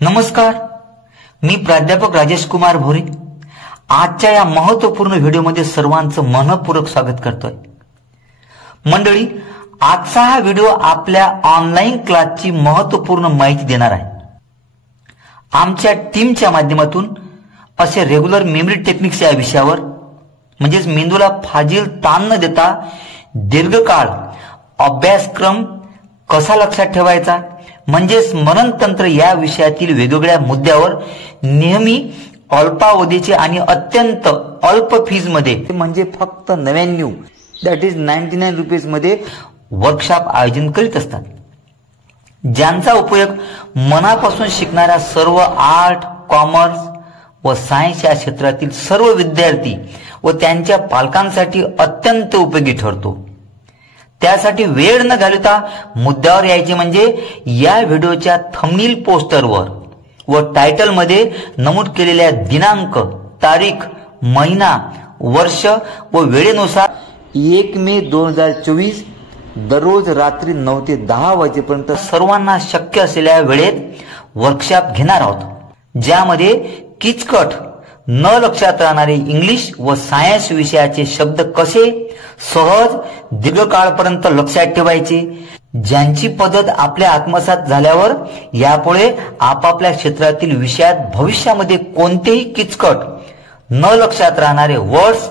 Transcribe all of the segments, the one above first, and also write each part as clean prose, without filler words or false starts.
नमस्कार, मी प्राध्यापक राजेश कुमार भोरे आजच्या या महत्त्वपूर्ण व्हिडिओमध्ये सर्वांचं मनपूर्वक स्वागत करतोय। मंडळी, आजचा हा व्हिडिओ आपल्या ऑनलाईन क्लासची महत्त्वपूर्ण माहिती देणार आहे। आमच्या टीमच्या माध्यमातून असे रेग्युलर मेमरी टेक्निक्स या विषयावर म्हणजेच मेंदूला फाजील ताण न देता दीर्घकाळ अभ्यासक्रम कसा लक्षात ठेवायचा म्हणजे स्मरण तंत्र या विषयातील वेगवेगळ्या मुद्द्यावर नेहमी अल्पावधीचे आणि अत्यंत अल्प फीज मध्ये म्हणजे फक्त 99 रुपीज मध्ये वर्कशॉप आयोजन करीत असतात, ज्यांचा उपयोग मनापासून शिकणाऱ्या सर्व आर्ट, कॉमर्स व सायन्स या क्षेत्रातील सर्व विद्यार्थी व त्यांच्या पालकांसाठी अत्यंत उपयोगी ठरतो। त्यासाठी वेळ न घालवता मुद्द्यावर यायचे म्हणजे या व्हिडिओच्या थंबनेल पोस्टरवर व टायटल मध्ये नमूद केलेल्या दिनांक, तारीख, महिना, वर्ष व वेळेनुसार 1 मे 2024 दररोज रात्री 9 ते 10 वाजेपर्यंत सर्वांना शक्य असलेल्या वेळेत वर्कशॉप घेणार आहोत, ज्यामध्ये किचकट न लक्षात राहणारे इंग्लिश व सायन्स विषयाचे शब्द कसे सहज दीर्घकाळपर्यंत लक्षात ठेवायचे, ज्यांची पद्धत आपल्या आत्मसात झाल्यावर यापुढे आपापल्या क्षेत्रातील विषयात भविष्यामध्ये कोणतेही किचकट न लक्षात राहणारे वर्ड्स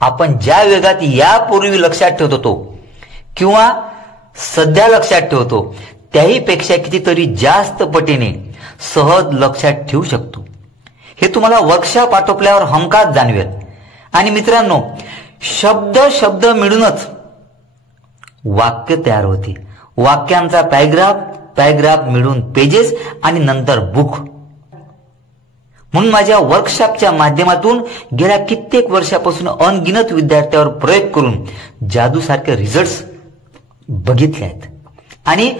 आपण ज्या वेगात यापूर्वी लक्षात ठेवत होतो किंवा सध्या लक्षात ठेवतो त्याही पेक्षा कितीतरी जास्त पटीने सहज लक्षात ठेवू शकतो। हे तुम्हाला वर्कशॉप आटोपल्यावर हमखास जाणवेल। आणि मित्रांनो, शब्द मिळूनच वाक्य तयार होते, वाक्यांचा पॅराग्राफ मिळून पेजेस आणि नंतर बुक। म्हणून माझ्या वर्कशॉपच्या माध्यमातून गेल्या कित्येक वर्षापासून अनगिनत विद्यार्थ्यांवर प्रयोग करून जादूसारखे रिझल्ट्स बघितले आहेत। आणि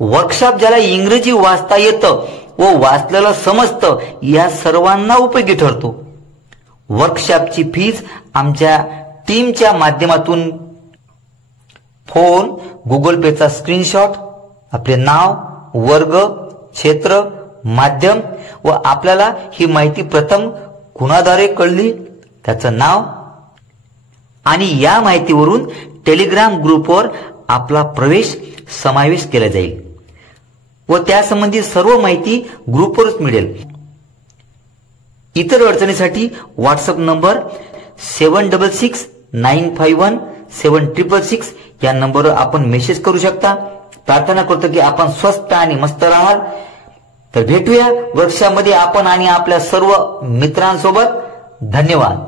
वर्कशॉप ज्याला इंग्रजी वाचता येतं व वाचलेलं समजतं या सर्वांना उपयोगी ठरतो। वर्कशॉपची फीज आमच्या टीमच्या माध्यमातून फोन, गुगल पेचा स्क्रीनशॉट, आपले नाव, वर्ग, क्षेत्र, माध्यम व आपल्याला ही माहिती प्रथम कुणाद्वारे कळली त्याचं नाव आणि या माहितीवरून टेलिग्राम ग्रुपवर आपला प्रवेश समावेश केला जाईल व त्यासंबंधी सर्व माहिती ग्रुपवरच मिळेल। इतर अडचणीसाठी व्हॉट्सअप नंबर 7669517666 या नंबरवर आपण मेसेज करू शकता। प्रार्थना करतो की आपण स्वस्त आणि मस्त राहाल। तर भेटूया वर्कशॉपमध्ये आपण आणि आपल्या सर्व मित्रांसोबत। धन्यवाद।